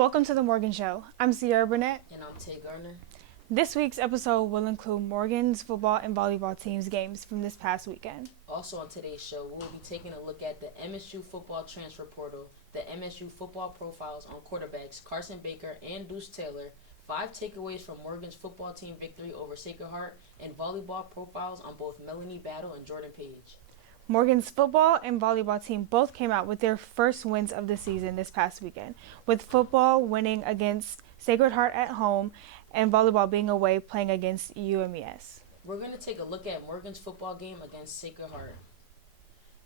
Welcome to the Morgan Show. I'm Sierra Burnett. And I'm Gardner. This week's episode will include Morgan's football and volleyball teams' games from this past weekend. Also on today's show, we'll be taking a look at the MSU football transfer portal, the MSU football profiles on quarterbacks Carson Baker and Deuce Taylor, 5 takeaways from Morgan's football team victory over Sacred Heart, and volleyball profiles on both Melanie Battle and Jordan Page. Morgan's football and volleyball team both came out with their first wins of the season this past weekend, with football winning against Sacred Heart at home and volleyball being away playing against UMES. We're going to take a look at Morgan's football game against Sacred Heart.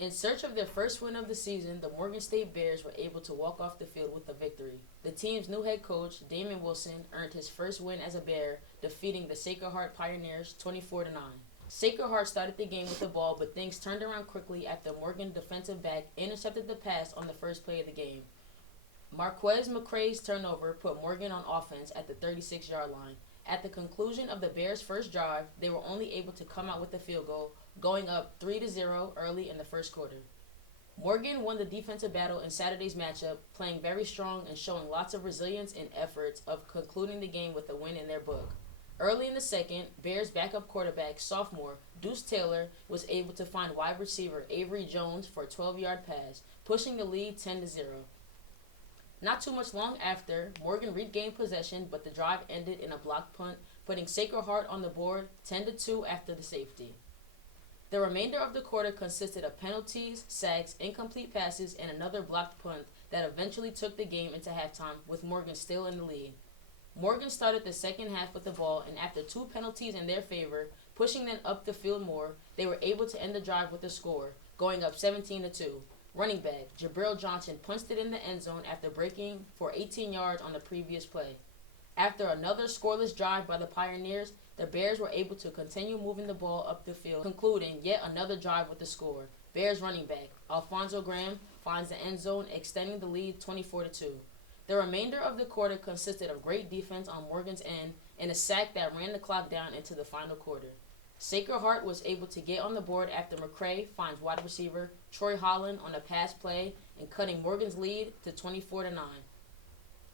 In search of their first win of the season, the Morgan State Bears were able to walk off the field with a victory. The team's new head coach, Damon Wilson, earned his first win as a Bear, defeating the Sacred Heart Pioneers 24-9. Sacred Heart started the game with the ball, but things turned around quickly after Morgan defensive back intercepted the pass on the first play of the game. Marquez McCrae's turnover put Morgan on offense at the 36-yard line. At the conclusion of the Bears' first drive, they were only able to come out with a field goal, going up 3-0 early in the first quarter. Morgan won the defensive battle in Saturday's matchup, playing very strong and showing lots of resilience in efforts of concluding the game with a win in their book. Early in the second, Bears backup quarterback, sophomore Deuce Taylor, was able to find wide receiver Avery Jones for a 12-yard pass, pushing the lead 10-0. Not too much long after, Morgan regained possession, but the drive ended in a blocked punt, putting Sacred Heart on the board 10-2 after the safety. The remainder of the quarter consisted of penalties, sacks, incomplete passes, and another blocked punt that eventually took the game into halftime, with Morgan still in the lead. Morgan started the second half with the ball, and after 2 penalties in their favor, pushing them up the field more, they were able to end the drive with a score, going up 17-2. Running back Jabril Johnson punched it in the end zone after breaking for 18 yards on the previous play. After another scoreless drive by the Pioneers, the Bears were able to continue moving the ball up the field, concluding yet another drive with a score. Bears running back Alfonso Graham finds the end zone, extending the lead 24-2. The remainder of the quarter consisted of great defense on Morgan's end and a sack that ran the clock down into the final quarter. Sacred Heart was able to get on the board after McCrae finds wide receiver Troy Holland on a pass play and cutting Morgan's lead to 24-9.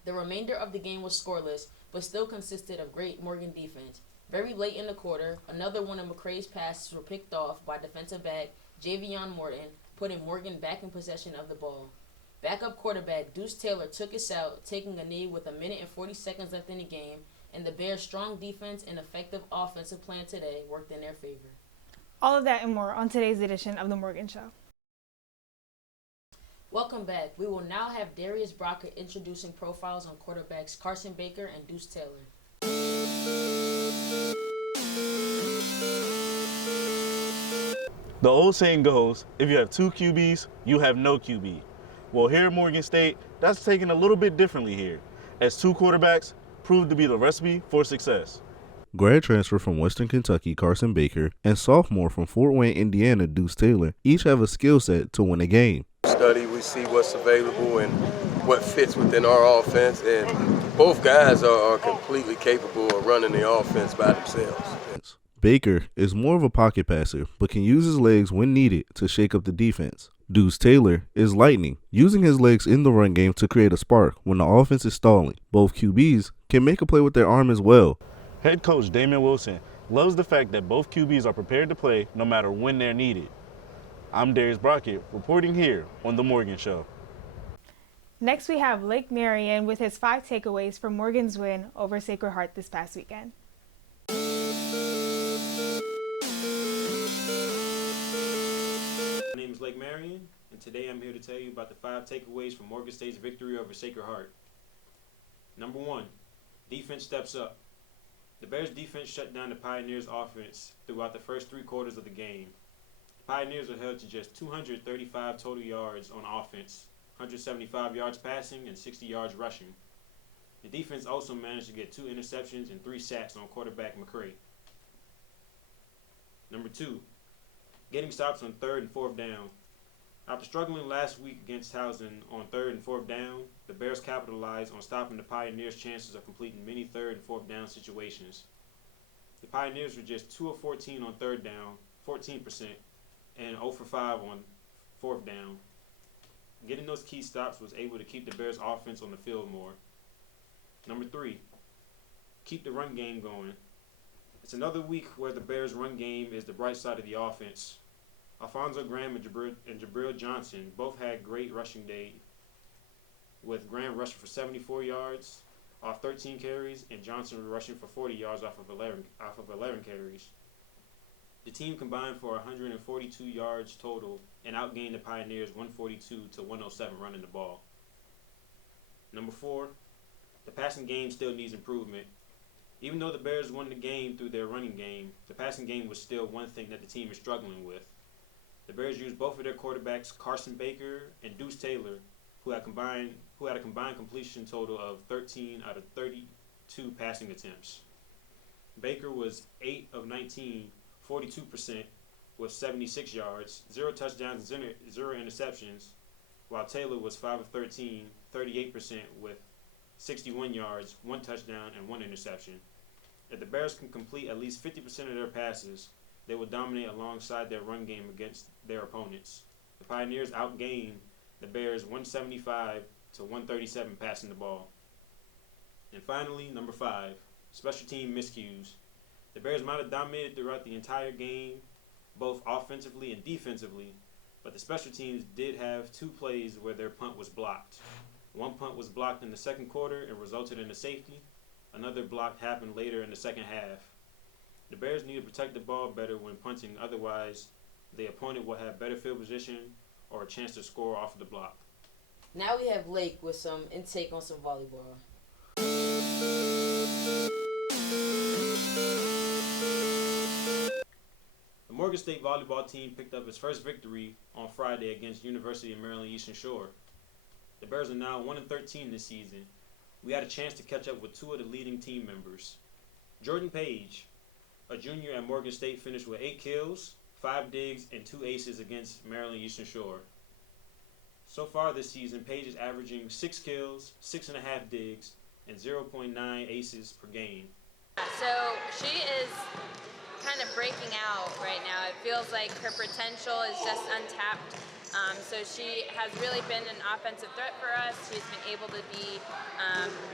The remainder of the game was scoreless, but still consisted of great Morgan defense. Very late in the quarter, another one of McCrae's passes were picked off by defensive back Javion Morton, putting Morgan back in possession of the ball. Backup quarterback Deuce Taylor took us out, taking a knee with 1 minute and 40 seconds left in the game, and the Bears' strong defense and effective offensive plan today worked in their favor. All of that and more on today's edition of The Morgan Show. Welcome back. We will now have Darius Brockett introducing profiles on quarterbacks Carson Baker and Deuce Taylor. The old saying goes, if you have 2 QBs, you have no QB. Well, here at Morgan State, that's taken a little bit differently here, as 2 quarterbacks proved to be the recipe for success. Grad transfer from Western Kentucky, Carson Baker, and sophomore from Fort Wayne, Indiana, Deuce Taylor, each have a skill set to win a game. Study, we see what's available and what fits within our offense, and both guys are completely capable of running the offense by themselves. Baker is more of a pocket passer, but can use his legs when needed to shake up the defense. Deuce Taylor is lightning, using his legs in the run game to create a spark when the offense is stalling. Both QBs can make a play with their arm as well. Head coach Damon Wilson loves the fact that both QBs are prepared to play no matter when they're needed. I'm Darius Brockett, reporting here on The Morgan Show. Next, we have Lake Marion with his 5 takeaways from Morgan's win over Sacred Heart this past weekend. My name is Lake Marion, and today I'm here to tell you about the 5 takeaways from Morgan State's victory over Sacred Heart. Number 1, defense steps up. The Bears' defense shut down the Pioneers' offense throughout the first 3 quarters of the game. The Pioneers were held to just 235 total yards on offense, 175 yards passing, and 60 yards rushing. The defense also managed to get 2 interceptions and 3 sacks on quarterback McCrae. Number 2, getting stops on 3rd and 4th down. After struggling last week against Towson on 3rd and 4th down, the Bears capitalized on stopping the Pioneers' chances of completing many 3rd and 4th down situations. The Pioneers were just 2 of 14 on 3rd down, 14%, and 0 for 5 on 4th down. Getting those key stops was able to keep the Bears' offense on the field more. Number 3, keep the run game going. It's another week where the Bears' run game is the bright side of the offense. Alfonso Graham and Jabril Johnson both had great rushing day, with Graham rushing for 74 yards off 13 carries and Johnson rushing for 40 yards off of 11 carries. The team combined for 142 yards total and outgained the Pioneers 142 to 107 running the ball. Number 4, the passing game still needs improvement. Even though the Bears won the game through their running game, the passing game was still one thing that the team is struggling with. The Bears used both of their quarterbacks, Carson Baker and Deuce Taylor, who had a combined completion total of 13 out of 32 passing attempts. Baker was 8 of 19, 42%, with 76 yards, 0 touchdowns and 0 interceptions, while Taylor was 5 of 13, 38%, with 61 yards, 1 touchdown, and 1 interception. If the Bears can complete at least 50% of their passes, they will dominate alongside their run game against their opponents. The Pioneers outgained the Bears 175 to 137 passing the ball. And finally, number 5, special team miscues. The Bears might have dominated throughout the entire game, both offensively and defensively, but the special teams did have 2 plays where their punt was blocked. One punt was blocked in the second quarter and resulted in a safety. Another block happened later in the second half. The Bears need to protect the ball better when punting, otherwise the opponent will have better field position or a chance to score off of the block. Now we have Lake with some intake on some volleyball. The Morgan State volleyball team picked up its first victory on Friday against University of Maryland Eastern Shore. The Bears are now 1-13 this season. We had a chance to catch up with 2 of the leading team members. Jordan Page, a junior at Morgan State, finished with 8 kills, 5 digs, and 2 aces against Maryland Eastern Shore. So far this season, Page is averaging 6 kills, 6.5 digs, and 0.9 aces per game. So she is kind of breaking out right now. It feels like her potential is just untapped. So she has really been an offensive threat for us. She's been able to be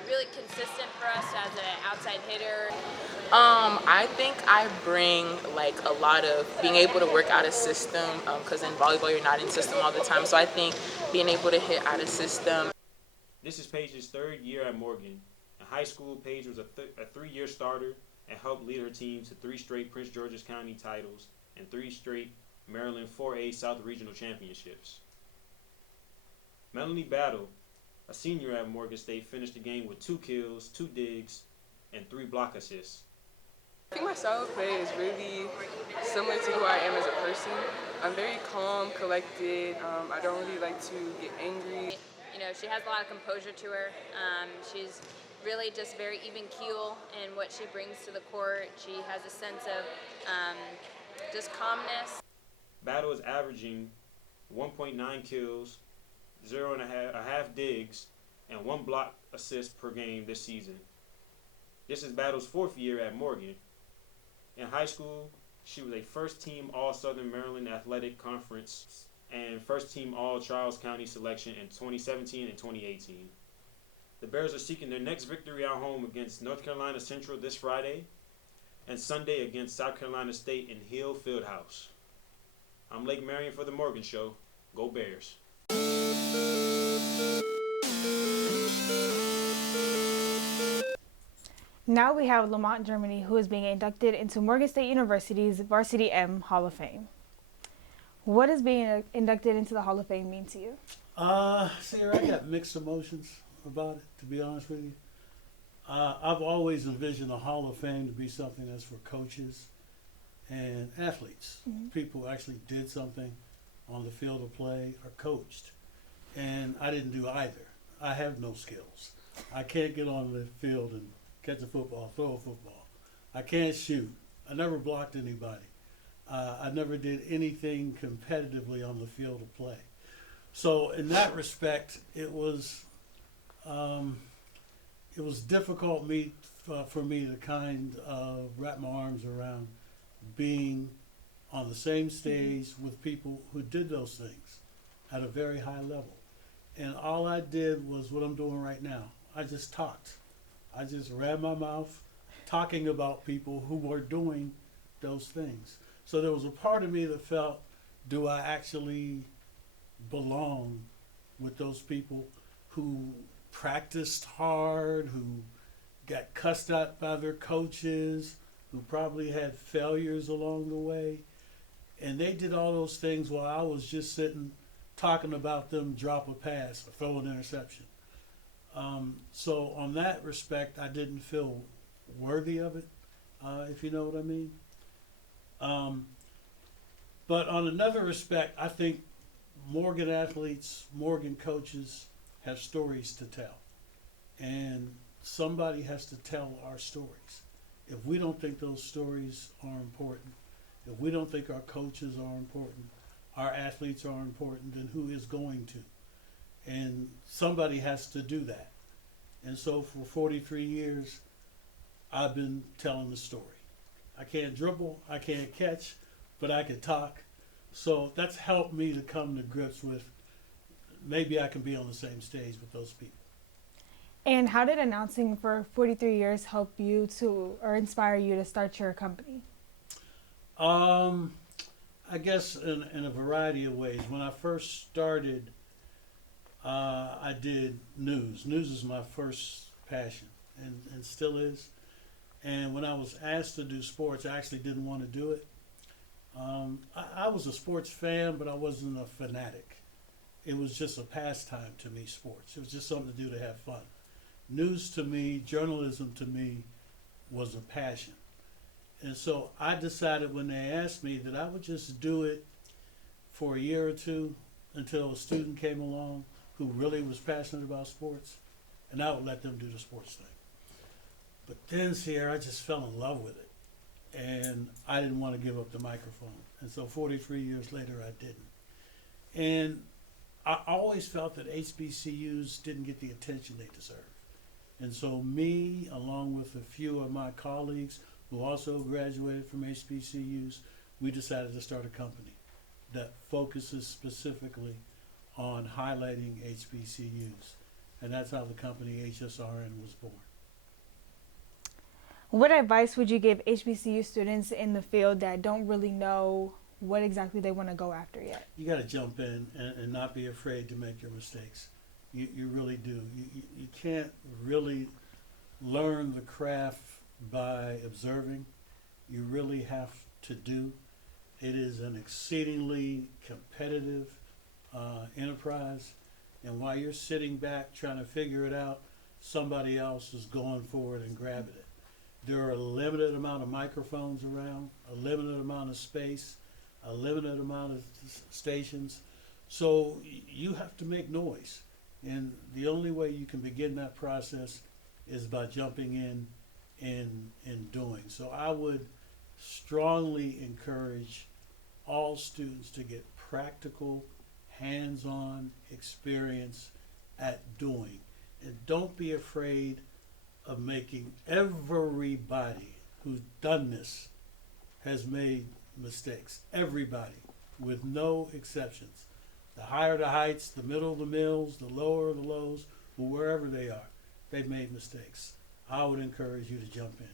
really consistent for us as an outside hitter. I think I bring like a lot of being able to work out of system because in volleyball you're not in system all the time. So I think being able to hit out of system. This is Page's 3rd year at Morgan. In high school, Page was a 3-year starter and helped lead her team to 3 straight Prince George's County titles and 3 straight Maryland 4A South Regional Championships. Melanie Battle, a senior at Morgan State, finished the game with 2 kills, 2 digs, and 3 block assists. I think my style of play is really similar to who I am as a person. I'm very calm, collected. I don't really like to get angry. You know, she has a lot of composure to her. She's really just very even keel in what she brings to the court. She has a sense of just calmness. Battle is averaging 1.9 kills, 0.5 digs, and 1 block assist per game this season. This is Battle's 4th year at Morgan. In high school, she was a first-team All-Southern Maryland Athletic Conference and first-team All-Charles County selection in 2017 and 2018. The Bears are seeking their next victory at home against North Carolina Central this Friday and Sunday against South Carolina State in Hill Fieldhouse. I'm Lake Marion for the Morgan Show. Go Bears. Now we have Lamont Germany, who is being inducted into Morgan State University's Varsity M Hall of Fame. What does being inducted into the Hall of Fame mean to you? Sarah, I got mixed emotions about it, to be honest with you. I've always envisioned the Hall of Fame to be something that's for coaches and athletes, people who actually did something on the field of play or coached. And I didn't do either. I have no skills. I can't get on the field and catch a football, throw a football. I can't shoot. I never blocked anybody. I never did anything competitively on the field of play. So in that respect, it was difficult for me to kind of wrap my arms around being on the same stage with people who did those things at a very high level. And all I did was what I'm doing right now. I just talked. I just ran my mouth talking about people who were doing those things. So there was a part of me that felt, do I actually belong with those people who practiced hard, who got cussed out by their coaches, who probably had failures along the way? And they did all those things while I was just sitting talking about them drop a pass or throw an interception. So on that respect, I didn't feel worthy of it, if you know what I mean. But on another respect, I think Morgan athletes, Morgan coaches have stories to tell. And somebody has to tell our stories. If we don't think those stories are important, if we don't think our coaches are important, our athletes are important, then who is going to? And somebody has to do that. And so for 43 years, I've been telling the story. I can't dribble, I can't catch, but I can talk. So that's helped me to come to grips with maybe I can be on the same stage with those people. And how did announcing for 43 years help you to, or inspire you to start your company? I guess in a variety of ways. When I first started, I did news. News is my first passion and still is. And when I was asked to do sports, I actually didn't want to do it. I was a sports fan, but I wasn't a fanatic. It was just a pastime to me, sports. It was just something to do to have fun. News to me, journalism to me, was a passion. And so I decided when they asked me that I would just do it for a year or two until a student came along who really was passionate about sports, and I would let them do the sports thing. But then, Sierra, I just fell in love with it, and I didn't want to give up the microphone. And so 43 years later, I didn't. And I always felt that HBCUs didn't get the attention they deserve. And so me, along with a few of my colleagues who also graduated from HBCUs, we decided to start a company that focuses specifically on highlighting HBCUs. And that's how the company HSRN was born. What advice would you give HBCU students in the field that don't really know what exactly they want to go after yet? You got to jump in and not be afraid to make your mistakes. You really do. You can't really learn the craft by observing. You really have to do. It is an exceedingly competitive enterprise, and while you're sitting back trying to figure it out, somebody else is going for it and grabbing it. There are a limited amount of microphones around, a limited amount of space, a limited amount of stations, so you have to make noise. And the only way you can begin that process is by jumping in and doing. So I would strongly encourage all students to get practical, hands-on experience at doing. And don't be afraid of making. Everybody who's done this has made mistakes. Everybody, with no exceptions. The higher the heights, the middle the mills, the lower the lows, or wherever they are, they've made mistakes. I would encourage you to jump in.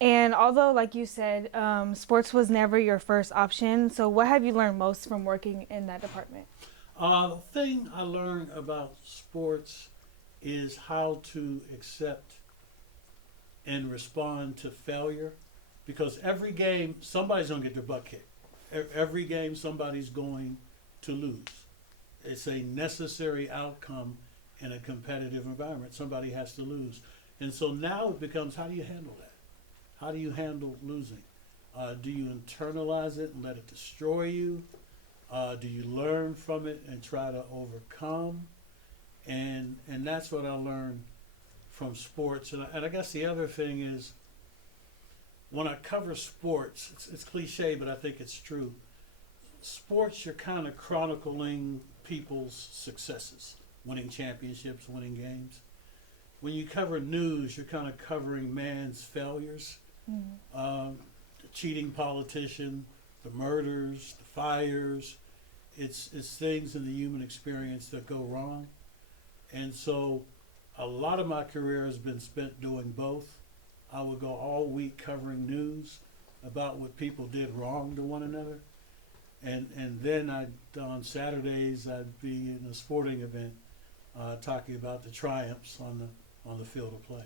And although, like you said, sports was never your first option, so what have you learned most from working in that department? The thing I learned about sports is how to accept and respond to failure, because every game, somebody's going to get their butt kicked. Every game, somebody's going to lose. It's a necessary outcome in a competitive environment. Somebody has to lose. And so now it becomes, how do you handle that? How do you handle losing? Do you internalize it and let it destroy you? Do you learn from it and try to overcome? And that's what I learned from sports. And I guess the other thing is, when I cover sports, it's cliche, but I think it's true. Sports, you're kind of chronicling people's successes, winning championships, winning games. When you cover news, you're kind of covering man's failures. The cheating politician, the murders, the fires. It's things in the human experience that go wrong. And so a lot of my career has been spent doing both. I would go all week covering news about what people did wrong to one another. And then on Saturdays, I'd be in a sporting event talking about the triumphs on the field of play.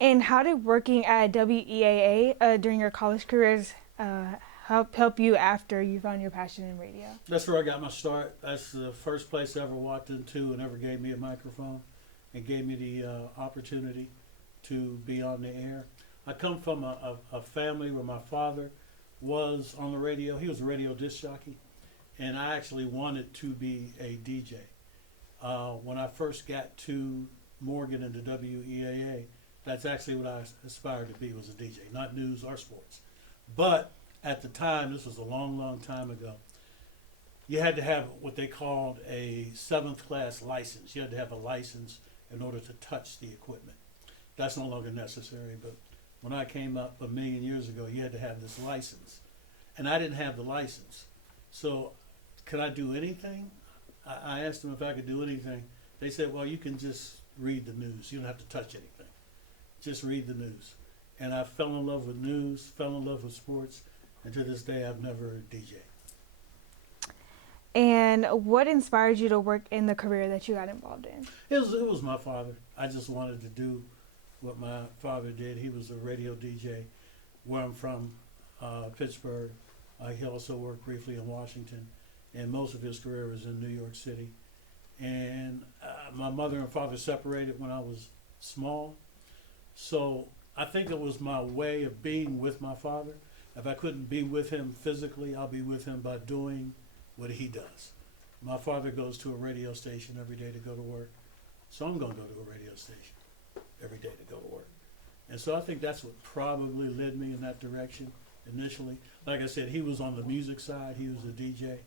And how did working at WEAA during your college careers help you after you found your passion in radio? That's where I got my start. That's the first place I ever walked into and ever gave me a microphone and gave me the opportunity to be on the air. I come from a family where my father was on the radio. He was a radio disc jockey, and I actually wanted to be a DJ. When I first got to Morgan and the WEAA, that's actually what I aspired to be, was a DJ, not news or sports. But at the time, this was a long, long time ago, you had to have what they called a 7th class license. You had to have a license in order to touch the equipment. That's no longer necessary, but when I came up a million years ago, you had to have this license. And I didn't have the license. So could I do anything? I asked them if I could do anything. They said, well, you can just read the news. You don't have to touch anything. Just read the news. And I fell in love with news, fell in love with sports, and to this day I've never DJed. And what inspired you to work in the career that you got involved in? It was my father. I just wanted to do what my father did. He was a radio DJ where I'm from, Pittsburgh. He also worked briefly in Washington, and most of his career was in New York City. And my mother and father separated when I was small, so I think it was my way of being with my father. If I couldn't be with him physically, I'll be with him by doing what he does. My father goes to a radio station every day to go to work, so I'm going to go to a radio station every day to go to work. And so I think that's what probably led me in that direction initially. Like I said, he was on the music side, he was a DJ.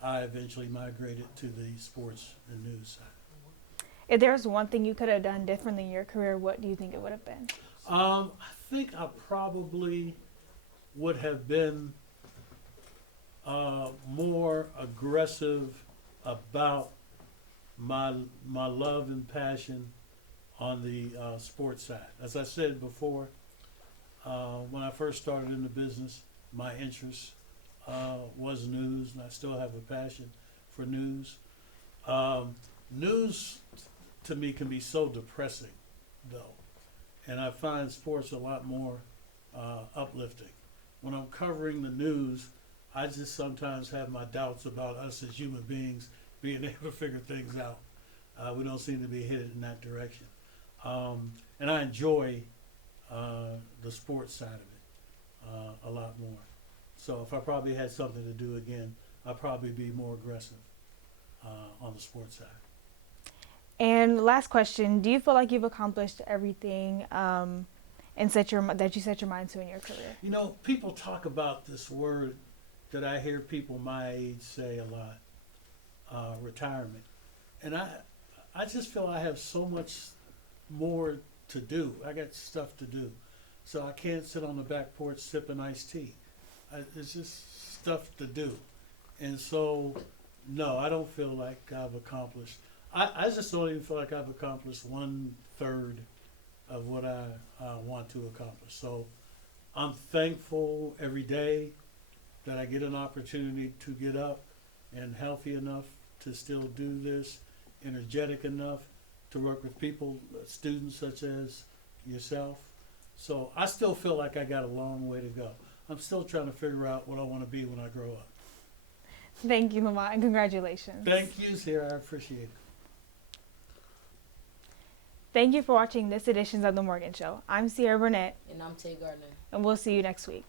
I eventually migrated to the sports and news side. If there was one thing you could have done differently in your career, what do you think it would have been? I think I probably would have been more aggressive about my love and passion on the sports side. As I said before, when I first started in the business, my interest was news, and I still have a passion for news. News to me can be so depressing, though, and I find sports a lot more uplifting. When I'm covering the news, I just sometimes have my doubts about us as human beings being able to figure things out. We don't seem to be headed in that direction. And I enjoy the sports side of it a lot more. So if I probably had something to do again, I'd probably be more aggressive on the sports side. And last question, do you feel like you've accomplished everything and that you set your mind to in your career? You know, people talk about this word that I hear people my age say a lot, retirement. And I just feel I have so much more to do. I got stuff to do. So I can't sit on the back porch sipping iced tea. It's just stuff to do. And so, no, I don't feel like I've accomplished. I just don't even feel like I've accomplished 1/3 of what I want to accomplish. So I'm thankful every day that I get an opportunity to get up and healthy enough to still do this, energetic enough to work with people, students such as yourself. So I still feel like I got a long way to go. I'm still trying to figure out what I want to be when I grow up. Thank you, Lamont, and congratulations. Thank you, Sierra. I appreciate it. Thank you for watching this edition of The Morgan Show. I'm Sierra Burnett. And I'm Tay Gardner. And we'll see you next week.